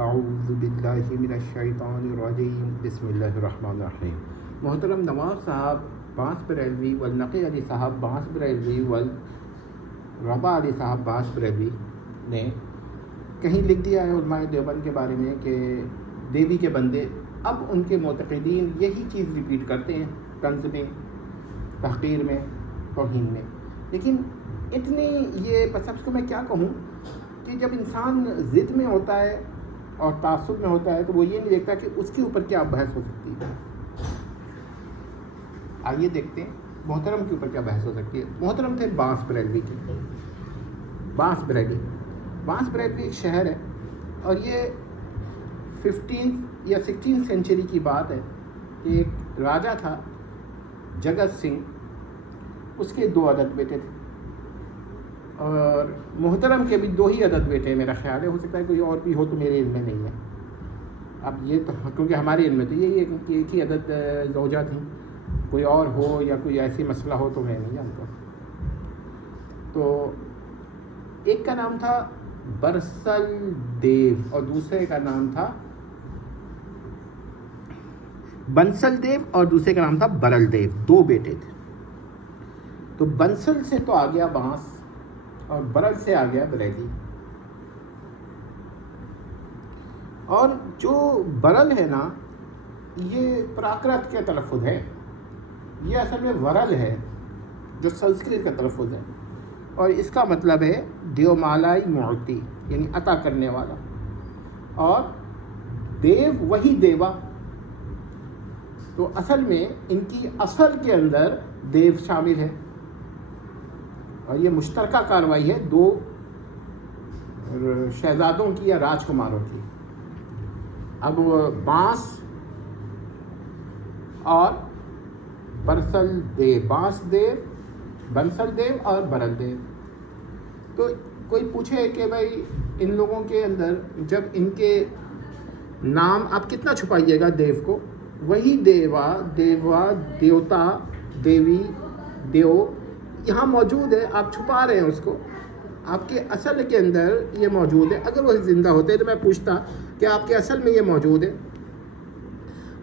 اعوذ باللہ من الشیطان الرجیم بسم اللہ الرحمن الرحیم. محترم نواز صاحب بانس بریلوی والنقی علی صاحب بانس بریلوی والربا علی صاحب بانس بریلوی نے کہیں لکھ دیا ہے علماء دیوبند کے بارے میں کہ دیوی کے بندے اب ان کے معتقدین یہی چیز ریپیٹ کرتے ہیں طنز میں، تحقیر میں، توہین میں. لیکن اتنی یہ بس اب اس کو میں کیا کہوں کہ جب انسان ضد میں ہوتا ہے اور تعصب میں ہوتا ہے تو وہ یہ نہیں دیکھتا کہ اس کے اوپر کیا بحث ہو سکتی ہے. آئیے دیکھتے ہیں محترم کے اوپر کیا بحث ہو سکتی ہے. محترم تھے بانس بریلوی کے. بانس بریلوی ایک شہر ہے اور یہ 15 یا 16 سینچری کی بات ہے. ایک راجا تھا جگت سنگھ، اس کے 2 عدد بیٹے تھے اور محترم کے بھی 2 ہی عدد بیٹے ہیں میرا خیال ہے. ہو سکتا ہے کوئی اور بھی ہو تو میرے علم میں نہیں ہے. اب یہ تو کیونکہ ہمارے علم میں تو یہی ہے کہ ایک ہی عدد زوجہ تھیں، کوئی اور ہو یا کوئی ایسی مسئلہ ہو تو میں نہیں جانتا. تو ایک کا نام تھا برسل دیو اور دوسرے کا نام تھا بنسل دیو اور دوسرے کا نام تھا برل دیو. 2 بیٹے تھے. تو بنسل سے تو آ گیا بانس اور برل سے آ گیا بریلی. اور جو برل ہے نا یہ پراکرت کا تلفظ ہے، یہ اصل میں ورل ہے جو سنسکرت کا تلفظ ہے اور اس کا مطلب ہے دیومالائی معطی یعنی عطا کرنے والا. اور دیو وہی دیوا. تو اصل میں ان کی اصل کے اندر دیو شامل ہے اور یہ مشترکہ کارروائی ہے 2 شہزادوں کی یا راجکماروں کی. اب بانس اور برسل دیو، بانس دیو، بنسل دیو اور برل دیو. تو کوئی پوچھے کہ بھائی ان لوگوں کے اندر جب ان کے نام آپ کتنا چھپائیے گا دیو کو، وہی دیوا، دیوتا، دیوی، دیو یہاں موجود ہے. آپ چھپا رہے ہیں اس کو، آپ کے اصل کے اندر یہ موجود ہے. اگر وہ زندہ ہوتے تو میں پوچھتا کہ آپ کے اصل میں یہ موجود ہے.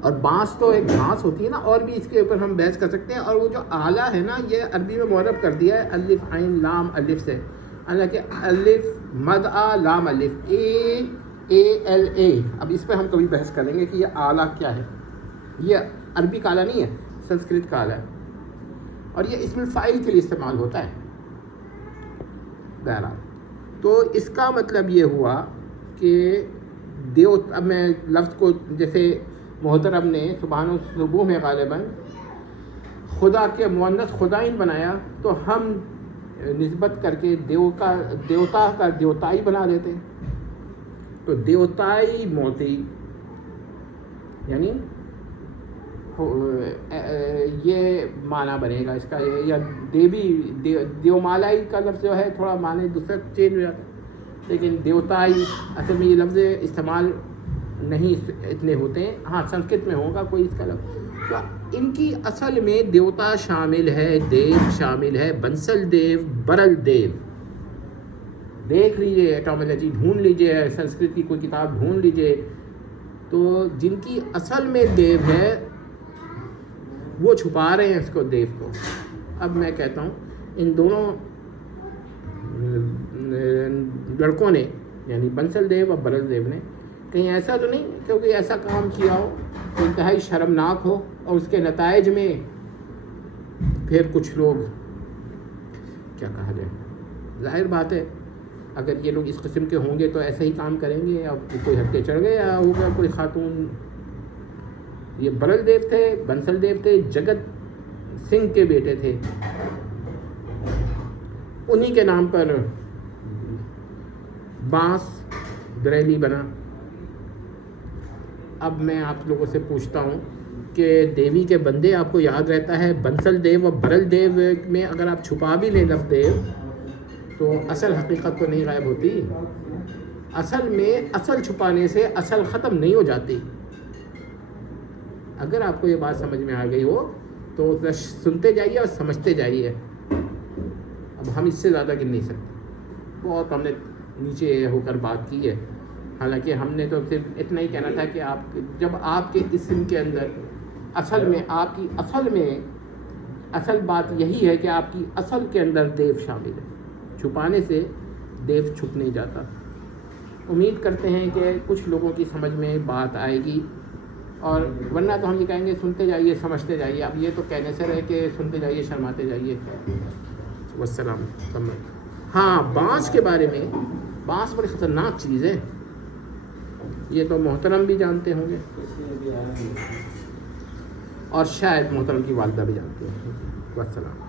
اور بانس تو ایک گھاس ہوتی ہے نا، اور بھی اس کے اوپر ہم بحث کر سکتے ہیں. اور وہ جو آلہ ہے نا یہ عربی میں معرب کر دیا ہے الف عین لام الف سے. حالانکہ الف مد آ لام الف اے ایل اے. اب اس پہ ہم کبھی بحث کریں گے کہ یہ آلہ کیا ہے. یہ عربی کا آلہ نہیں ہے، سنسکرت کا آلہ ہے اور یہ اسم الفاعل کے لیے استعمال ہوتا ہے. بہرحال تو اس کا مطلب یہ ہوا کہ دیو. اب میں لفظ کو جیسے محترم نے سبحان الصبح میں غالباً خدا کے مؤنث خدائن بنایا تو ہم نسبت کر کے دیوتا کا دیوتائی بنا دیتے. تو دیوتائی موتی یعنی یہ معنی بنے گا اس کا. یا دیوی دیومالائی کا لفظ جو ہے تھوڑا معنی دوسرا چینج ہو جاتا ہے. لیکن دیوتائی اصل میں یہ لفظ استعمال نہیں اتنے ہوتے ہیں. ہاں سنسکرت میں ہوگا کوئی اس کا لفظ. تو ان کی اصل میں دیوتا شامل ہے، دیو شامل ہے، بنسل دیو، برل دیو. دیکھ لیجئے ایٹامولوجی ڈھونڈ لیجئے، سنسکرت کی کوئی کتاب ڈھونڈ لیجئے. تو جن کی اصل میں دیو ہے وہ چھپا رہے ہیں اس کو، دیو کو. اب میں کہتا ہوں ان دونوں لڑکوں نے یعنی بنسل دیو اور برل دیو نے کہیں ایسا تو نہیں کیونکہ ایسا کام کیا ہو تو انتہائی شرمناک ہو اور اس کے نتائج میں پھر کچھ لوگ کیا کہا جائے، ظاہر بات ہے اگر یہ لوگ اس قسم کے ہوں گے تو ایسا ہی کام کریں گے. اب کوئی ہفتے چڑھ گئے یا ہوگا کوئی خاتون. یہ برل دیو تھے، بنسل دیو تھے، جگت سنگھ کے بیٹے تھے. انہی کے نام پر بانس بریلی بنا. اب میں آپ لوگوں سے پوچھتا ہوں کہ دیوی کے بندے آپ کو یاد رہتا ہے. بنسل دیو اور برل دیو میں اگر آپ چھپا بھی لیں لفظ دیو تو اصل حقیقت تو نہیں غائب ہوتی. اصل میں اصل چھپانے سے اصل ختم نہیں ہو جاتی. اگر آپ کو یہ بات سمجھ میں آ گئی ہو تو سنتے جائیے اور سمجھتے جائیے. اب ہم اس سے زیادہ گر نہیں سکتے. بہت ہم نے نیچے ہو کر بات کی ہے. حالانکہ ہم نے تو صرف اتنا ہی کہنا تھا کہ آپ جب آپ کے اسم کے اندر اصل میں آپ کی اصل بات یہی ہے کہ آپ کی اصل کے اندر دیو شامل ہے. چھپانے سے دیو چھپ نہیں جاتا. امید کرتے ہیں کہ کچھ لوگوں کی سمجھ میں بات آئے گی، اور ورنہ تو ہم یہ کہیں گے سنتے جائیے سمجھتے جائیے. اب یہ تو کہنے سے رہے کہ سنتے جائیے شرماتے جائیے. والسلام. ہاں، بانس کے بارے میں، بانس بڑی خطرناک چیز ہے، یہ تو محترم بھی جانتے ہوں گے اور شاید محترم کی والدہ بھی جانتے ہوں گے. والسلام.